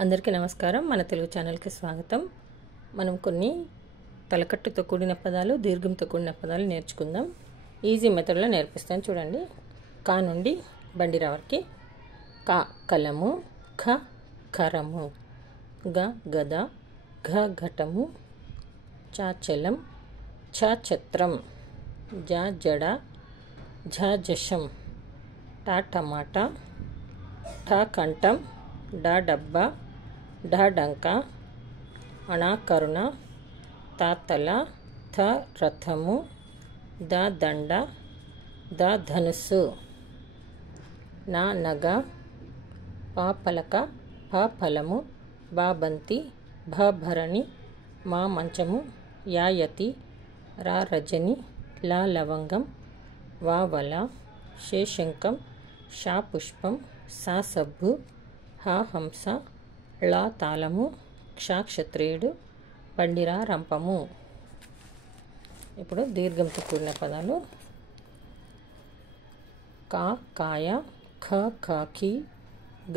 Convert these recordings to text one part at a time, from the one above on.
అందరికీ నమస్కారం. మన తెలుగు ఛానల్కి స్వాగతం. మనం కొన్ని తలకట్టుతో కూడిన పదాలు, దీర్ఘంతో కూడిన పదాలు నేర్చుకుందాం. ఈజీ మెథడ్లో నేర్పిస్తాను చూడండి. కా నుండి బండిరా వరకు. కా కలము, ఖ ఖరము, గ గద, ఘ ఘటము, చ చలం, ఛ ఛత్రం, జ జడ, ఝ జశం, ట టమాటా, ఠ కంఠం, డ డబ్బా, ఢ డంక, అణ కరుణ, త తల, థ రథము, ద దండ, ద ధనుస్సు, నా నగ, ప పలక, ఫ ఫలము, బ బంతి, భ భరణి, మా మంచము, యా యతి, రా రజని, ల లవంగం, వా వల, షే శంఖం, షా పుష్పం, సా సబ్బు, హ హంస, ళ తాళము, క్ష క్షత్రియుడు, బండిరా రంపము. ఇప్పుడు దీర్ఘంతో కూడిన పదాలు. కా కాయ, ఖ ఖాకి,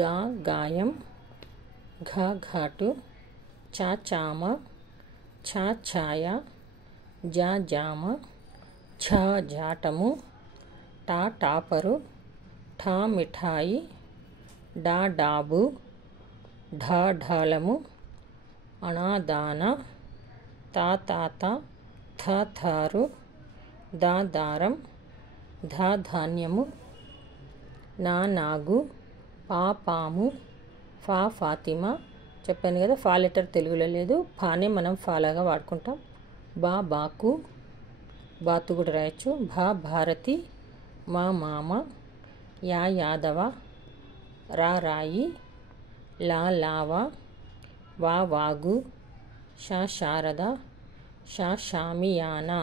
గా గాయం, ఘ ఘాటు, చ చామ, ఛ ఛాయ, జ జామ, ఝ జాటము, టా టాపరు, ఠా మిఠాయి, డా డాబు, ఢా ఢాలము, అనాదాన, తా తాత, థ థారు, దా దారం, ధా ధాన్యము, నా నాగు, పా పాము, ఫా ఫాతిమా. చెప్పాను కదా, ఫా లెటర్ తెలుగులో లేదు, ఫానే మనం ఫాలాగా వాడుకుంటాం. బా బాకు, బాతు కూడా రాయొచ్చు. భా భారతి, మా మామ, యా యాదవ, రా రాయి, లా లావ, వా వాగు, షా శారద, షా షామియానా,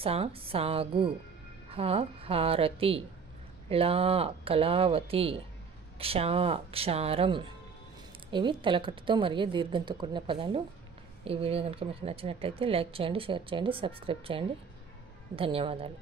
సా సాగు, హా హారతి, లా కళావతి, క్షా క్షారం. ఇవి తలకట్టుతో మరియు దీర్ఘంతో కూడిన పదాలు. ఈ వీడియో కనుక మీకు నచ్చినట్లయితే లైక్ చేయండి, షేర్ చేయండి, సబ్స్క్రైబ్ చేయండి. ధన్యవాదాలు.